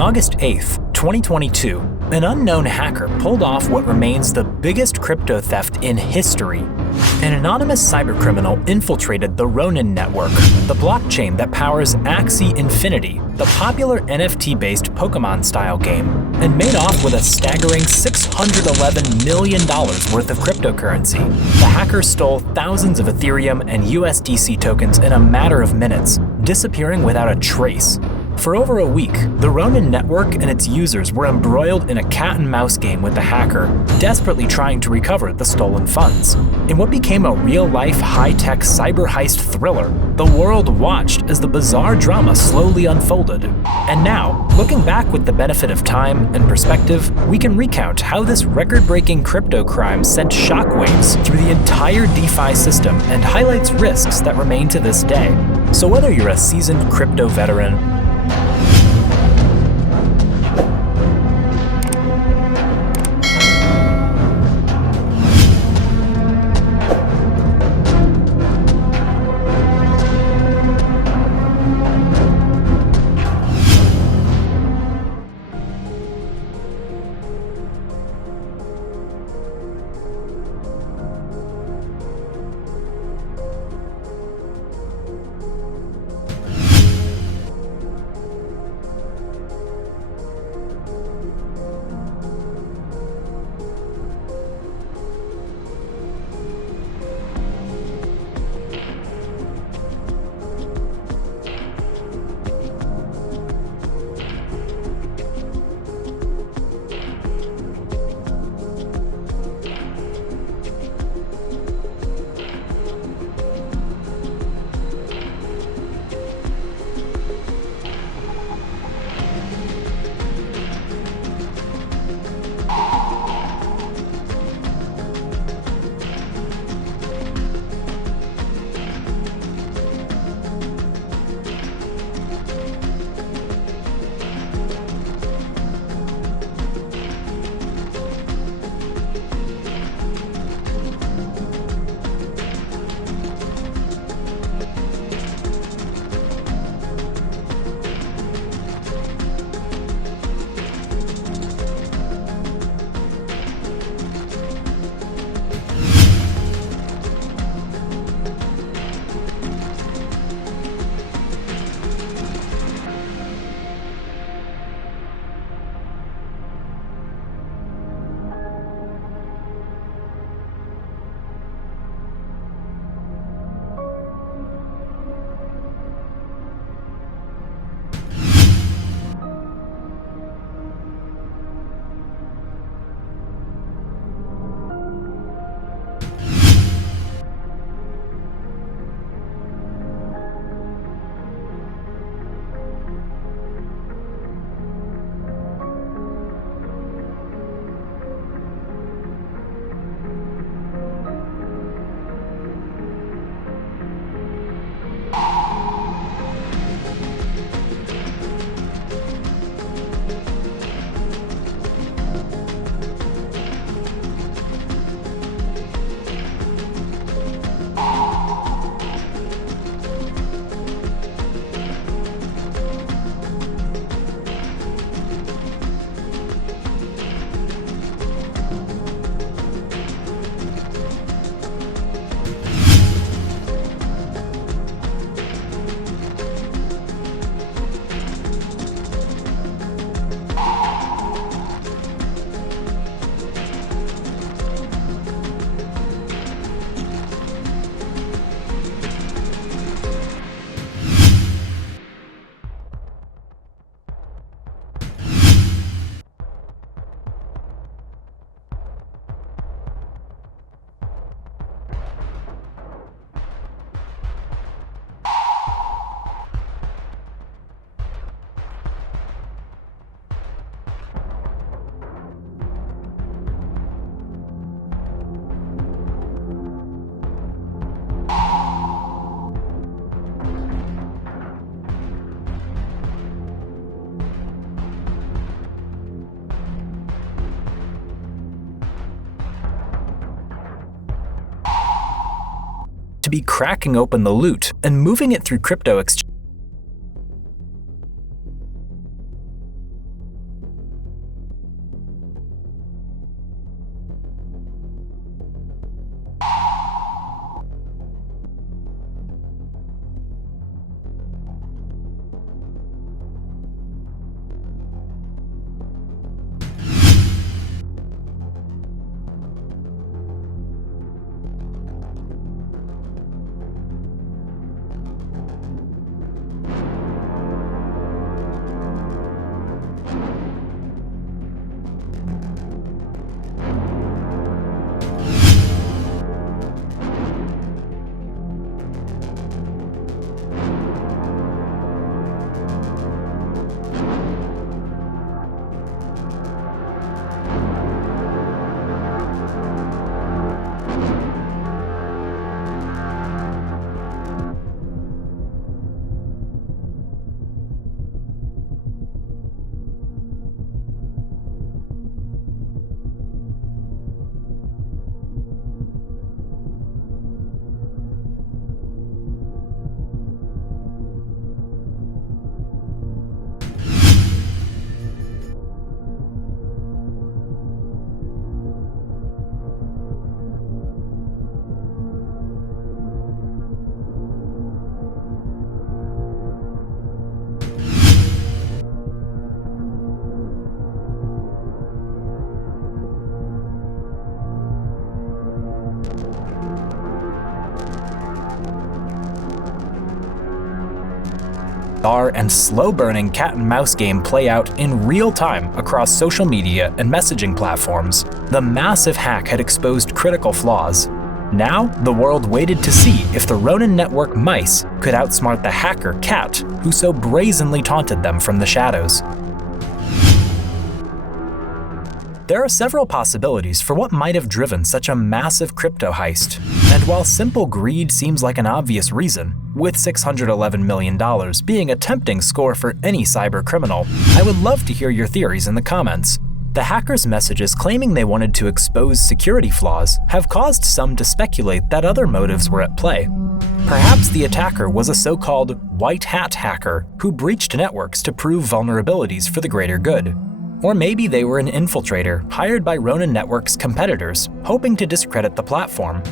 August 8th, 2022, an unknown hacker pulled off what remains the biggest crypto theft in history. An anonymous cybercriminal infiltrated the Ronin Network, the blockchain that powers Axie Infinity, the popular NFT-based Pokemon-style game, and made off with a staggering $611 million worth of cryptocurrency. The hacker stole thousands of Ethereum and USDC tokens in a matter of minutes, disappearing without a trace. For over a week, the Ronin Network and its users were embroiled in a cat-and-mouse game with the hacker, desperately trying to recover the stolen funds. In what became a real-life, high-tech cyber heist thriller, the world watched as the bizarre drama slowly unfolded. And now, looking back with the benefit of time and perspective, we can recount how this record-breaking crypto crime sent shockwaves through the entire DeFi system and highlights risks that remain to this day. So whether you're a seasoned crypto veteran, to be cracking open the loot and moving it through crypto exchanges. bizarre and slow-burning cat-and-mouse game play out in real time across social media and messaging platforms, the massive hack had exposed critical flaws. Now, the world waited to see if the Ronin Network mice could outsmart the hacker Cat, who so brazenly taunted them from the shadows. There are several possibilities for what might have driven such a massive crypto heist, and while simple greed seems like an obvious reason, with $611 million being a tempting score for any cyber criminal, I would love to hear your theories in the comments. The hackers' messages claiming they wanted to expose security flaws have caused some to speculate that other motives were at play. Perhaps the attacker was a so-called white hat hacker who breached networks to prove vulnerabilities for the greater good. Or maybe they were an infiltrator hired by Ronin Network's competitors, hoping to discredit the platform.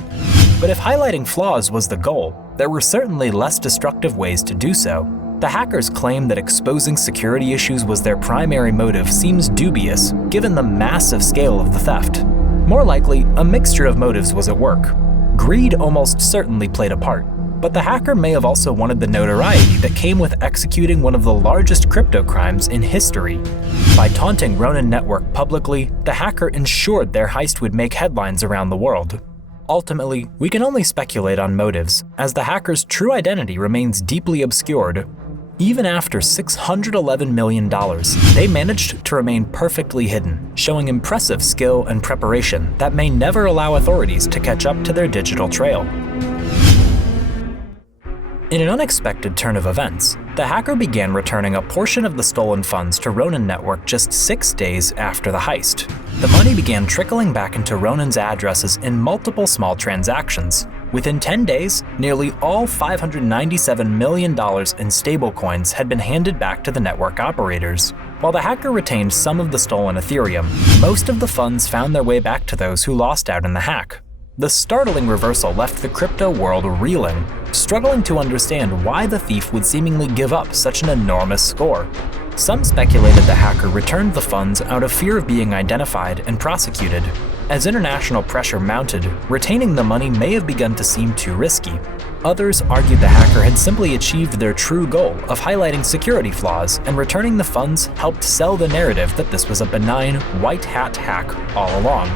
But if highlighting flaws was the goal, there were certainly less destructive ways to do so. The hackers' claim that exposing security issues was their primary motive seems dubious, given the massive scale of the theft. More likely, a mixture of motives was at work. Greed almost certainly played a part, but the hacker may have also wanted the notoriety that came with executing one of the largest crypto crimes in history. By taunting Ronin Network publicly, the hacker ensured their heist would make headlines around the world. Ultimately, we can only speculate on motives, as the hacker's true identity remains deeply obscured. Even after $611 million, they managed to remain perfectly hidden, showing impressive skill and preparation that may never allow authorities to catch up to their digital trail. In an unexpected turn of events, the hacker began returning a portion of the stolen funds to Ronin Network just 6 days after the heist. The money began trickling back into Ronin's addresses in multiple small transactions. Within 10 days, nearly all $597 million in stablecoins had been handed back to the network operators. While the hacker retained some of the stolen Ethereum, most of the funds found their way back to those who lost out in the hack. The startling reversal left the crypto world reeling, struggling to understand why the thief would seemingly give up such an enormous score. Some speculated the hacker returned the funds out of fear of being identified and prosecuted. As international pressure mounted, retaining the money may have begun to seem too risky. Others argued the hacker had simply achieved their true goal of highlighting security flaws, and returning the funds helped sell the narrative that this was a benign, white hat hack all along.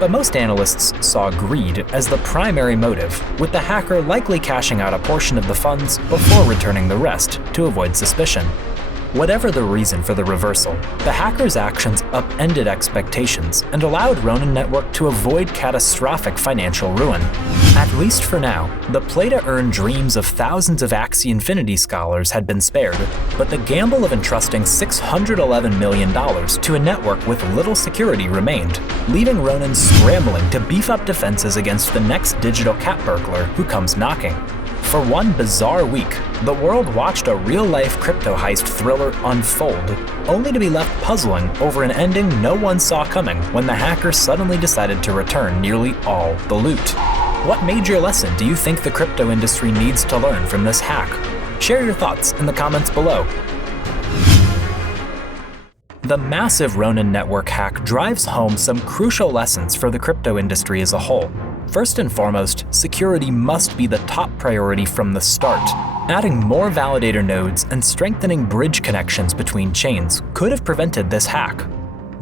But most analysts saw greed as the primary motive, with the hacker likely cashing out a portion of the funds before returning the rest to avoid suspicion. Whatever the reason for the reversal, the hacker's actions upended expectations and allowed Ronin Network to avoid catastrophic financial ruin. At least for now, the play-to-earn dreams of thousands of Axie Infinity scholars had been spared, but the gamble of entrusting $611 million to a network with little security remained, leaving Ronin scrambling to beef up defenses against the next digital cat burglar who comes knocking. For one bizarre week, the world watched a real-life crypto heist thriller unfold, only to be left puzzling over an ending no one saw coming when the hacker suddenly decided to return nearly all the loot. What major lesson do you think the crypto industry needs to learn from this hack? Share your thoughts in the comments below. The massive Ronin Network hack drives home some crucial lessons for the crypto industry as a whole. First and foremost, security must be the top priority from the start. Adding more validator nodes and strengthening bridge connections between chains could have prevented this hack.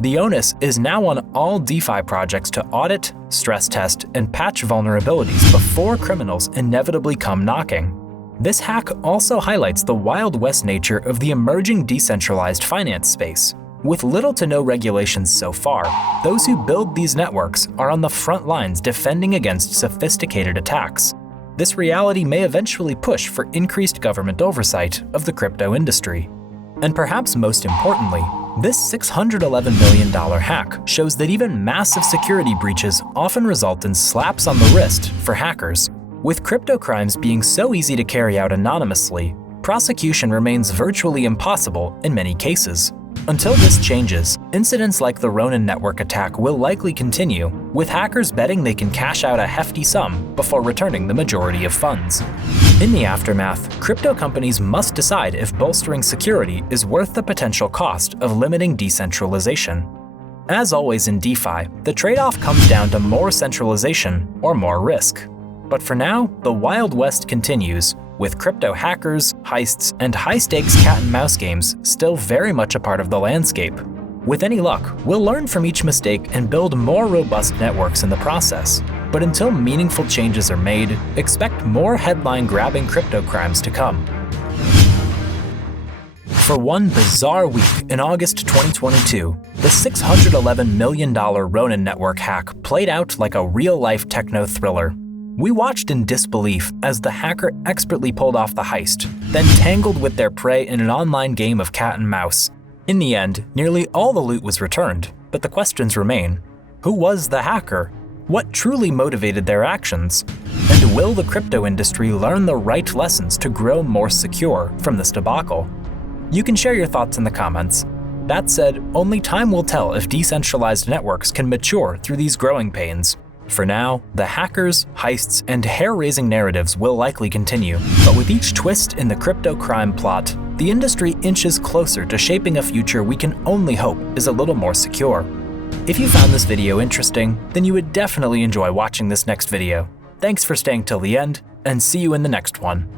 The onus is now on all DeFi projects to audit, stress test, and patch vulnerabilities before criminals inevitably come knocking. This hack also highlights the Wild West nature of the emerging decentralized finance space. With little to no regulations so far, those who build these networks are on the front lines defending against sophisticated attacks. This reality may eventually push for increased government oversight of the crypto industry. And perhaps most importantly, this $611 million hack shows that even massive security breaches often result in slaps on the wrist for hackers. With crypto crimes being so easy to carry out anonymously, prosecution remains virtually impossible in many cases. Until this changes, incidents like the Ronin Network attack will likely continue, with hackers betting they can cash out a hefty sum before returning the majority of funds. In the aftermath, crypto companies must decide if bolstering security is worth the potential cost of limiting decentralization. As always in DeFi, the trade-off comes down to more centralization or more risk. But for now, the Wild West continues, with crypto hackers, heists, and high-stakes cat-and-mouse games still very much a part of the landscape. With any luck, we'll learn from each mistake and build more robust networks in the process. But until meaningful changes are made, expect more headline-grabbing crypto crimes to come. For one bizarre week in August 2022, the $611 million Ronin Network hack played out like a real-life techno thriller. We watched in disbelief as the hacker expertly pulled off the heist, then tangled with their prey in an online game of cat and mouse. In the end, nearly all the loot was returned, but the questions remain. Who was the hacker? What truly motivated their actions? And will the crypto industry learn the right lessons to grow more secure from this debacle? You can share your thoughts in the comments. That said, only time will tell if decentralized networks can mature through these growing pains. For now, the hackers, heists, and hair-raising narratives will likely continue, but with each twist in the crypto crime plot, the industry inches closer to shaping a future we can only hope is a little more secure. If you found this video interesting, then you would definitely enjoy watching this next video. Thanks for staying till the end, and see you in the next one.